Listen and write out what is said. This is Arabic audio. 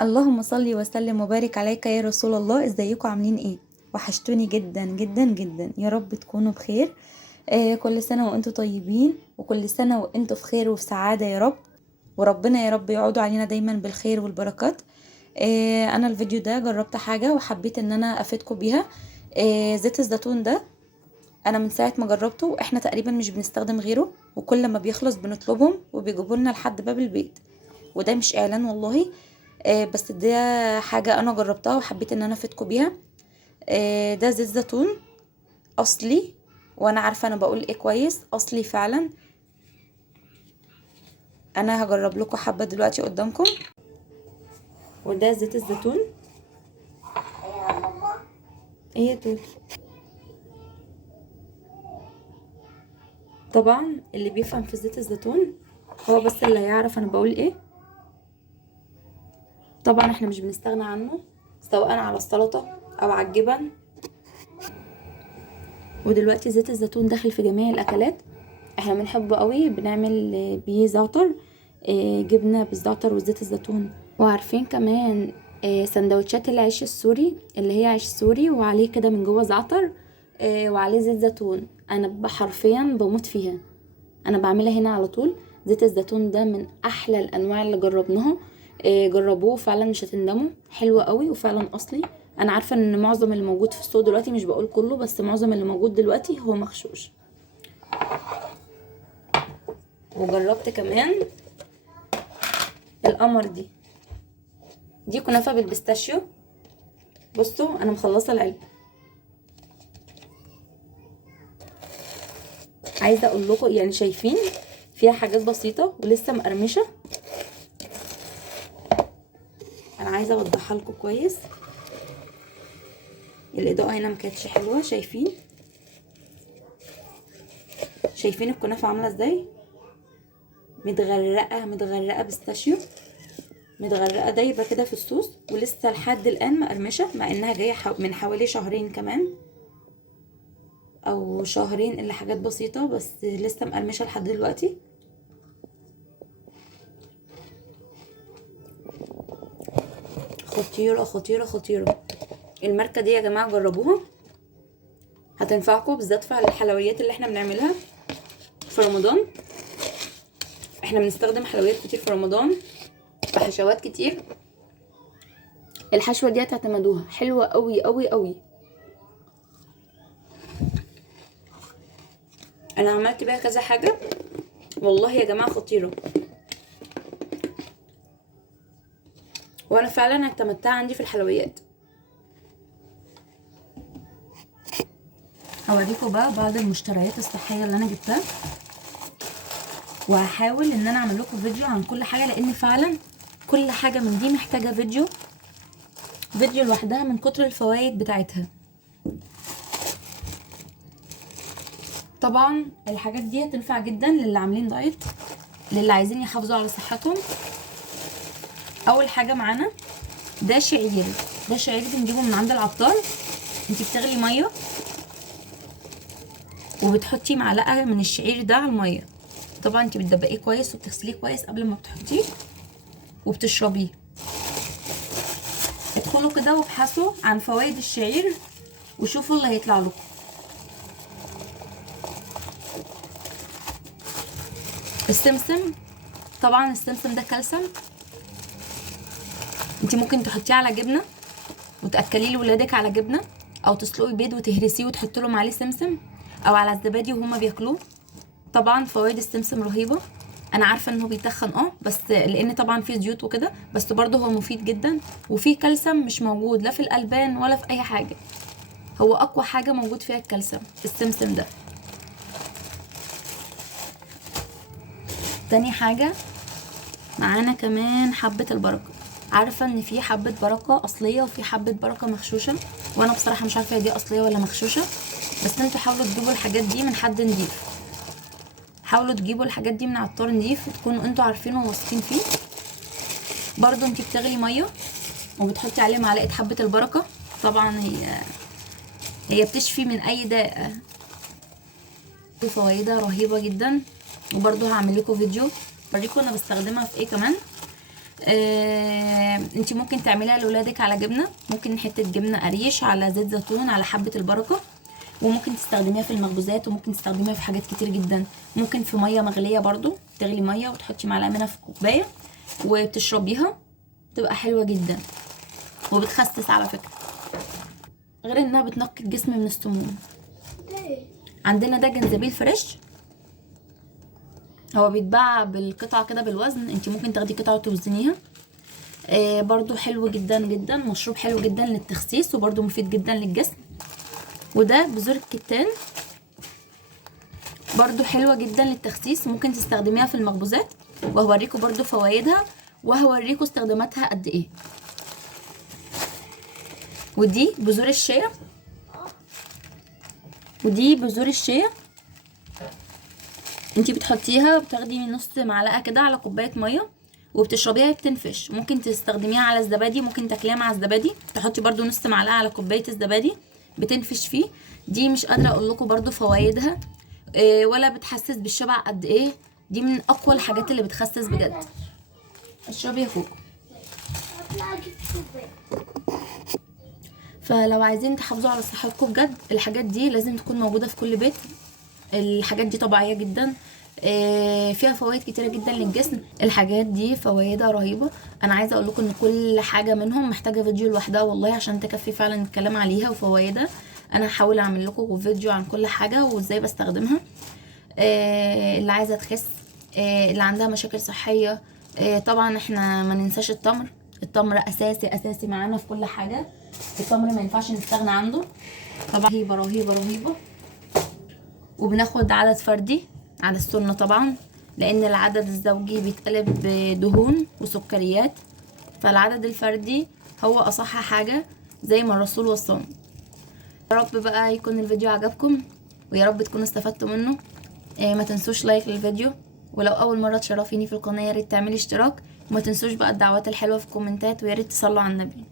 اللهم صل وسلم وبارك عليك يا رسول الله. ازيكم عاملين ايه؟ وحشتوني جدا جدا جدا، يا رب تكونوا بخير. كل سنة وانتم طيبين، وكل سنة وانتم في خير وفي سعادة يا رب. وربنا يا رب يعودوا علينا دايما بالخير والبركات. انا الفيديو ده جربت حاجة وحبيت ان انا افيدكم بيها. زيت الزيتون ده انا من ساعة ما جربته احنا تقريبا مش بنستخدم غيره، وكل ما بيخلص بنطلبهم وبيجيبوا لنا لحد باب البيت. وده مش اعلان والله، بس ده حاجة انا جربتها وحبيت ان انا افيدكم بيها. ده زيت زيتون اصلي، وانا عارفة انا بقول ايه كويس، اصلي فعلا. انا هجرب لكم حبة دلوقتي قدامكم. وده زيت الزيتون. ايه يا توت؟ طبعا اللي بيفهم في زيت الزيتون هو بس اللي هيعرف انا بقول ايه. طبعا احنا مش بنستغنى عنه، سواء على السلطة او على الجبن. ودلوقتي زيت الزيتون داخل في جميع الاكلات، احنا بنحبه قوي، بنعمل بيه زعتر، جبنه بالزعتر وزيت الزيتون. وعارفين كمان سندوتشات العيش السوري، اللي هي عيش سوري وعليه كده من جوه زعتر، وعليه زيت زيتون. انا حرفيا بموت فيها، انا بعملها هنا على طول. زيت الزيتون ده من احلى الانواع اللي جربناها. جربوه فعلا مش هتندموا، حلو قوي وفعلا اصلي. انا عارفه ان معظم اللي موجود في السوق دلوقتي، مش بقول كله، بس معظم اللي موجود دلوقتي هو مغشوش. وجربت كمان القمر دي كنافه بالبيستاشيو. بصوا انا مخلصه العلبه. عايزه اقول لكم يعني شايفين فيها حاجات بسيطه ولسه مقرمشه. انا عايزه اوضحها لكم كويس، الاضاءه هنا مكانتش حلوه. شايفين الكنافه عامله ازاي؟ متغرقه بيستاشيو، متغرقه دايبه كده في الصوص، ولسه لحد الان مقرمشه، مع انها جايه من حوالي شهرين كمان او شهرين الا حاجات بسيطه، بس لسه مقرمشه لحد دلوقتي. خطيره خطيره خطيره. الماركه دي يا جماعه جربوها، هتنفعكم بالذات في الحلويات اللي احنا بنعملها في رمضان. احنا بنستخدم حلويات كتير في رمضان بحشوات كتير. الحشوه دي هتعتمدوها، حلوه قوي قوي قوي. انا عملت بيها كذا حاجه والله يا جماعه خطيره، وانا فعلا اعتمدتها عندي في الحلويات. هوريكم بقى بعض المشتريات الصحيه اللي انا جبتها، وهحاول ان انا اعمل لكم فيديو عن كل حاجه، لان فعلا كل حاجه من دي محتاجه فيديو لوحدها من كتر الفوائد بتاعتها. طبعا الحاجات دي هتنفع جدا للي عاملين دايت، للي عايزين يحافظوا على صحتهم. اول حاجه معانا ده شعير. ده شعير بنجيبه من عند العطار. انتي بتغلي ميه وبتحطي معلقه من الشعير ده على الميه. طبعا انتي بتدبقيه كويس وبتغسليه كويس قبل ما بتحطيه وبتشربيه. ادخلوا كده وابحثوا عن فوائد الشعير وشوفوا اللي هيطلع لكم. السمسم، طبعا السمسم ده كالسيوم. انتي ممكن تحطيه على جبنه وتاكليه لولادك على جبنه، او تسلقي بيض وتهرسيه وتحطي لهم عليه سمسم، او على الزبادي وهما بياكلوه. طبعا فوائد السمسم رهيبه. انا عارفه ان هو بيتخن بس لان طبعا فيه زيوت وكده، بس برضه هو مفيد جدا، وفيه كالسيوم مش موجود لا في الالبان ولا في اي حاجه. هو اقوى حاجه موجود فيها الكالسيوم السمسم ده. تاني حاجه معانا كمان حبه البركه. عارفه ان في حبه بركه اصليه وفي حبه بركه مغشوشه، وانا بصراحه مش عارفه هي دي اصليه ولا مغشوشه. بس انتوا حاولوا تجيبوا الحاجات دي من حد نضيف، حاولوا تجيبوا الحاجات دي من عطار نضيف تكونوا انتوا عارفينه وواثقين فيه. برضو انتي بتغلي ميه وبتحطي عليه معلقه حبه البركه. طبعا هي بتشفي من اي داء، فوائدها رهيبه جدا. وبرضو هعمل لكم فيديو اوريكم انا بستخدمها في ايه كمان. انتي ممكن تعمليها لولادك على جبنه، ممكن حته جبنه قريش على زيت زيتون على حبه البركه، وممكن تستخدميها في المخبوزات، وممكن تستخدميها في حاجات كتير جدا. ممكن في ميه مغليه برضو، تغلي ميه وتحطي معلقه منها في كوبايه وبتشربيها، تبقى حلوه جدا وبتخسس على فكره، غير انها بتنقي الجسم من السموم. عندنا ده جنزبيل فريش، هو بيتباع بالقطعه كده بالوزن، انت ممكن تاخدي قطعه وتوزنيها. برضو حلو جدا جدا، مشروب حلو جدا للتخسيس وبرضو مفيد جدا للجسم. وده بذور الكتان، برضو حلوة جدا للتخسيس، ممكن تستخدميها في المخبوزات، وهوريكم برضو فوائدها وهوريكم استخداماتها قد ايه. ودي بذور الشيا، ودي بذور الشيا، انتي بتحطيها بتاخدي نص معلقة كده على كوباية مية وبتشربيها، بتنفش. ممكن تستخدميها على الزبادي، ممكن تاكليها مع الزبادي، تحطي برضو نص معلقة على كوباية الزبادي بتنفش فيه. دي مش قادرة اقول لكم برضو فوائدها ولا بتحسس بالشبع قد ايه، دي من اقوى الحاجات اللي بتخسس بجد. اشربي يا كوكو. فلو عايزين تحافظوا على صحتكم بجد، الحاجات دي لازم تكون موجودة في كل بيت. الحاجات دي طبيعية جدا، فيها فوائد كتيرة جدا للجسم، الحاجات دي فوائدها رهيبة. انا عايزة اقول لكم ان كل حاجة منهم محتاجة فيديو لوحدها والله عشان تكفي فعلا الكلام عليها وفوائدها. انا هحاول اعمل لكم فيديو عن كل حاجة وازاي بستخدمها. اللي عايزة تخس، اللي عندها مشاكل صحية، طبعا احنا ما ننساش التمر. التمر اساسي اساسي معانا في كل حاجة، التمر ما ينفعش نستغنى عنه طبعا، رهيبة رهيبة رهيبة. وبناخد عدد فردي على السنة طبعا، لان العدد الزوجي بيتقلب بدهون وسكريات، فالعدد الفردي هو اصح حاجة زي ما الرسول وصانا. يا رب بقى يكون الفيديو عجبكم، ويا رب تكونوا استفدتوا منه. ما تنسوش لايك للفيديو، ولو اول مرة تشرفيني في القناة يا ريت تعملي اشتراك، وما تنسوش بقى الدعوات الحلوة في الكومنتات، ويا ريت تصلوا على النبي.